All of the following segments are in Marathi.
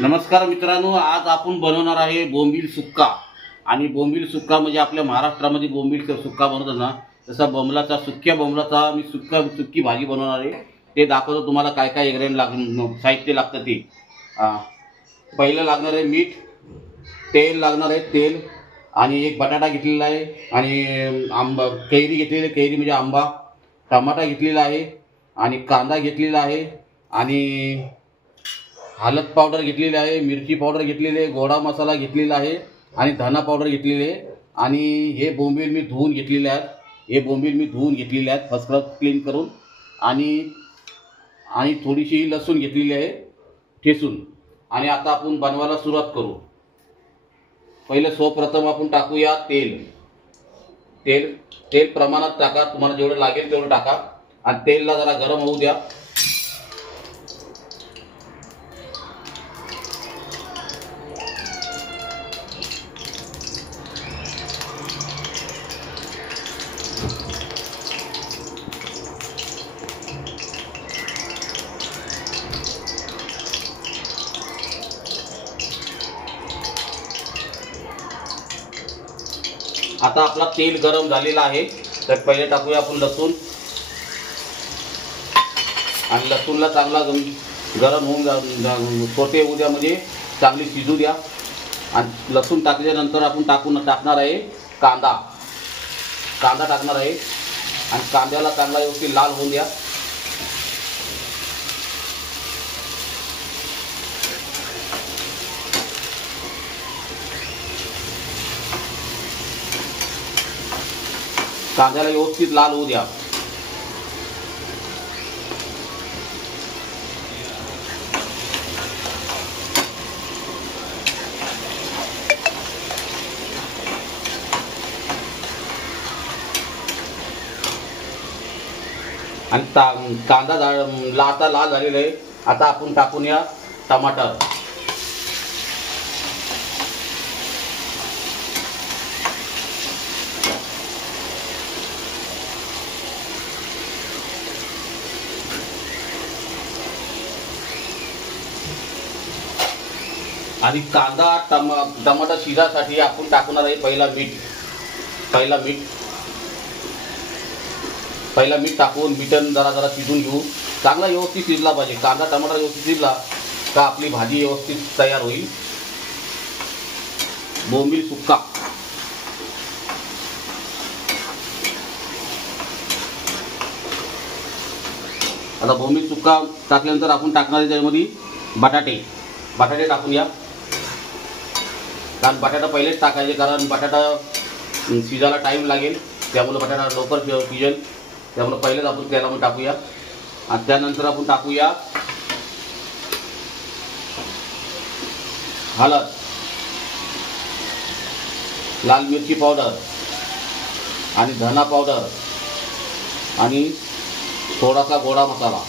नमस्कार मित्रांनो, आज आपण बनवणार आहे बोंबील सुक्का। आणि बोंबील सुक्का म्हणजे आपल्या महाराष्ट्रामध्ये बोंबील सुक्का बनवतात ना, तसा सुक्या बोंबलाचा मी सुक्की भाजी बनवणार आहे। ते दाखवतो तुम्हाला काय काय इंग्रेडिएंट साहित्य लागतं ते। पहिलं लागणार आहे मीठ, तेल लागणार आहे, तेल आणि एक बटाटा घेतलेला आहे आणि आंबा कैरी घेतलेली, कैरी म्हणजे आंबा, टमाटा घेतलेला आहे आणि कांदा घेतलेला आहे आणि हळद पावडर घेतलेली आहे, मिरची पावडर घेतलेली आहे, गोडा मसाला घेतलेला आहे आणि धना पावडर घेतलेली आहे। आणि हे बोंबील मी धुवून घेतलेले आहेत, फर्स्ट क्लास क्लीन करून। आणि थोडीशी लसूण घेतलेली आहे ठेचून। आणि आता आपण बनवायला सुरुवात करू। पहिले सर्वप्रथम आपण टाकूया तेल। तेल प्रमाणात टाका, तुम्हाला जेवढं लागेल तेवढं टाका आणि तेलला जरा गरम होऊ द्या। आता आपला तेल गरम झालेला आहे, तर पहिले टाकूया आपण लसूण। आणि लसूणला चांगला गरम होऊन सोटे होऊ द्या, म्हणजे चांगली शिजू द्या। आणि लसूण टाकल्यानंतर आपण टाकणार आहे कांदा टाकणार आहे आणि कांद्याला चांगला व्यवस्थित लाल होऊन द्या। कांद्याला व्यवस्थित लाल होऊ द्या। आणि कांदा आता लाल झालेला आहे। आता आपण टाकून या टमाटर। आणि कांदा टमाटा शिजासाठी आपण टाकणार आहे पहिला मीठ टाकून मिठन जरा शिजून घेऊ। चांगला व्यवस्थित शिजला पाहिजे, कांदा टमाटा व्यवस्थित शिजला का आपली भाजी व्यवस्थित तयार होईल। बोंबील सुक्का। आता बोंबील सुक्का टाकल्यानंतर आपण टाकणार आहे त्यामध्ये बटाटे टाकून या। कारण बटाटा पहिलेच टाकायचे, कारण बटाटा शिजायला टाइम लागेल, त्यामुळे बटाटा लवकर शिजेल, त्यामुळे पहिलेच आपण तेलामध्ये टाकूया। आणि त्यानंतर आपण टाकूया हळद, लाल मिरची पावडर आणि धना पावडर आणि थोडासा गोडा मसाला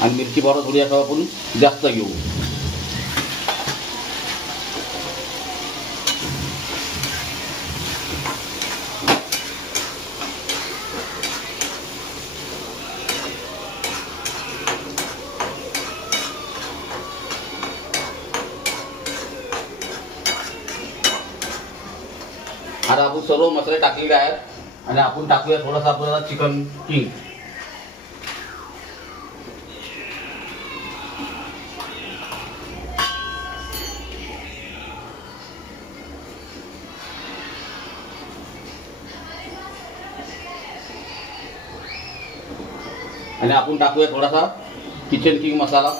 आणि मिरची पावडर थोडी असं आपण जास्त घेऊ। आता आपण सर्व मसाले टाकलेले आहेत आणि आपण टाकूया थोडासा आपल्याला चिकन किंग। आणि आपण टाकूया थोडासा किचन किंग मसाला।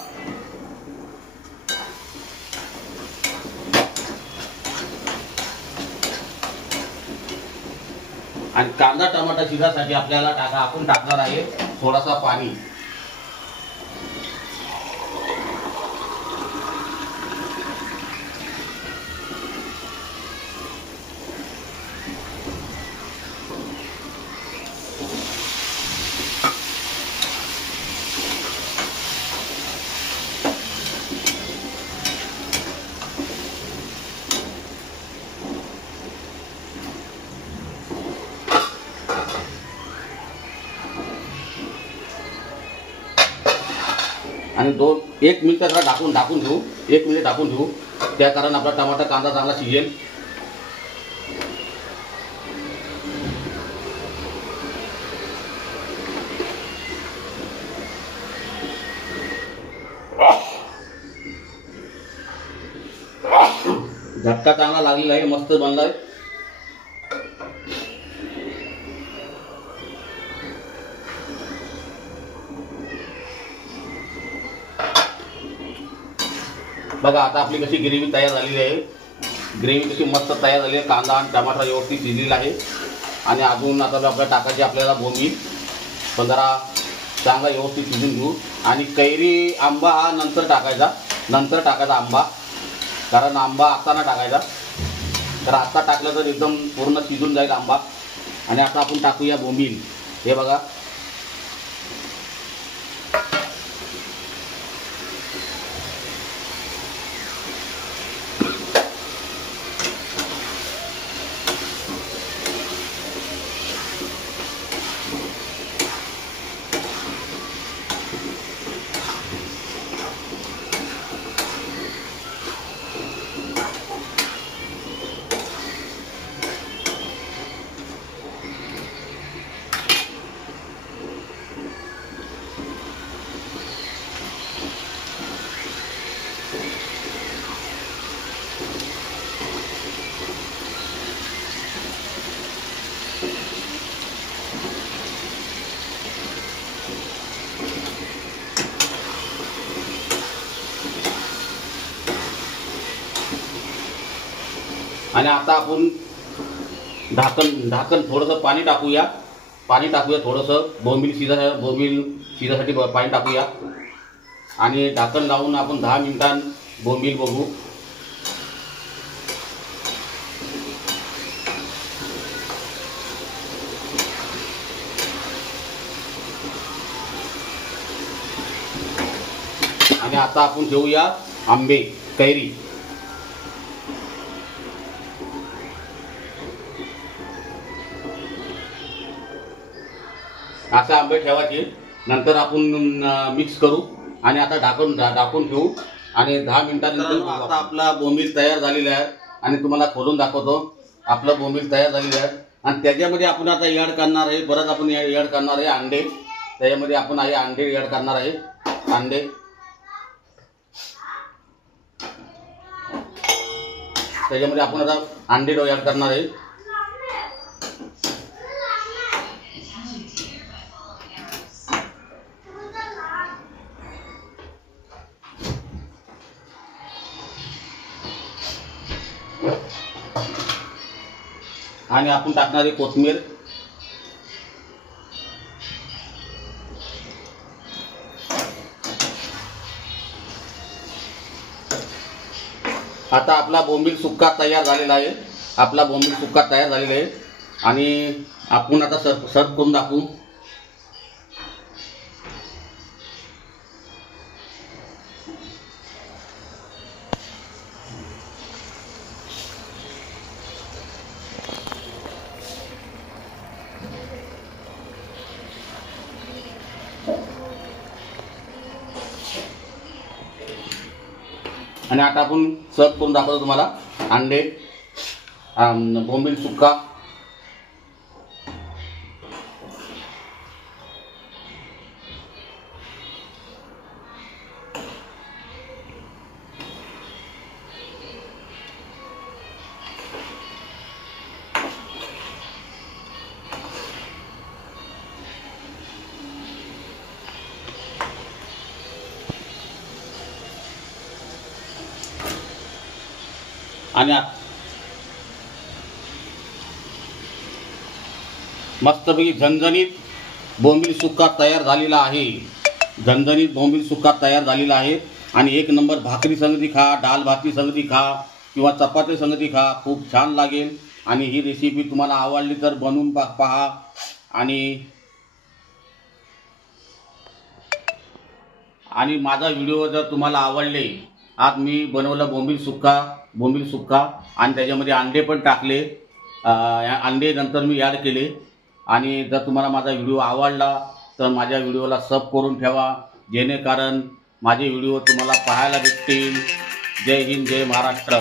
आणि कांदा टमाटा शिजासाठी आपल्याला आपण टाकणार आहे थोडासा पाणी। आणि 1 मिनिट त्याला ढाकून घेऊ, 1 मिनिट ढाकून घेऊ, त्या कारण आपला टमाटा कांदा चांगला शिजेल. झटका चांगला लागलेला आहे, मस्त बनलाय. बघा आता आपली कशी ग्रेव्ही तयार झालेली आहे. ग्रेव्ही कशी मस्त तयार झाली आहे. कांदा आणि टमाटर व्यवस्थित शिजलेला आहे. आणि अजून आता आपल्याला टाकायची आपल्याला बोंबील. पण जरा चांगला व्यवस्थित शिजून घेऊ. आणि कैरी आंबा हा नंतर टाकायचा आंबा, कारण आंबा आता नाही टाकायचा. तर आता टाकलं तर एकदम पूर्ण शिजून जाईल आंबा. आणि आता आपण टाकूया बोंबील. हे बघा आणि आता आपण ढाकण थोडंसं पाणी टाकूया थोडंसं बोंबील शिजासाठी पाणी टाकूया. आणि ढाकण लावून आपण 10 मिनिटां बोंबील बघू. आणि आता आपण घेऊया आंबे, कैरी. असे आंबे ठेवायचे. नंतर आपण मिक्स करू आणि आता ढाकून ठेवू आणि 10 मिनिटांनंतर आता आपला बोंबील तयार झालेला आहे. आणि तुम्हाला खोलून दाखवतो. आपलं बोंबील तयार झालेलं आहे. आणि त्याच्यामध्ये आपण आता ॲड करणार आहे, परत आपण ॲड करणार आहे अंडे. त्याच्यामध्ये आपण अंडे ॲड करणार आहे. अंडे त्याच्यामध्ये आपण आता अंडे ॲड करणार आहे. आणि आपण टाकणार आहे कोथिंबीर. आता आपला बोंबील सुक्का तयार झालेला आहे. आणि आपण आता सर्व करून दाखवू. आणि आता आपण सर्व करून दाखवतो तुम्हाला अंडे, बोंबील सुक्का. आणि मस्तपैकी झणझणीत बोंबील सुक्का तयार झालेला आहे. आणि 1 नंबर भाकरी संगती खा, डाळ भाकरी संगती खा किंवा चपाती संगती खा, खूप छान लागेल. आणि ही रेसिपी तुम्हाला आवडली तर बनवून पहा. आणि माझा व्हिडिओ जर तुम्हाला आवडले, आज मी बनवलं बोंबील सुक्का आणि त्याच्यामध्ये अंडे पण टाकले. अंडे नंतर मी ॲड केले. आणि जर तुम्हाला माझा व्हिडिओ आवडला तर माझ्या व्हिडिओला सब करून ठेवा, जेणेकरून माझे व्हिडिओ तुम्हाला पाहायला भेटतील. जय हिंद, जय महाराष्ट्र.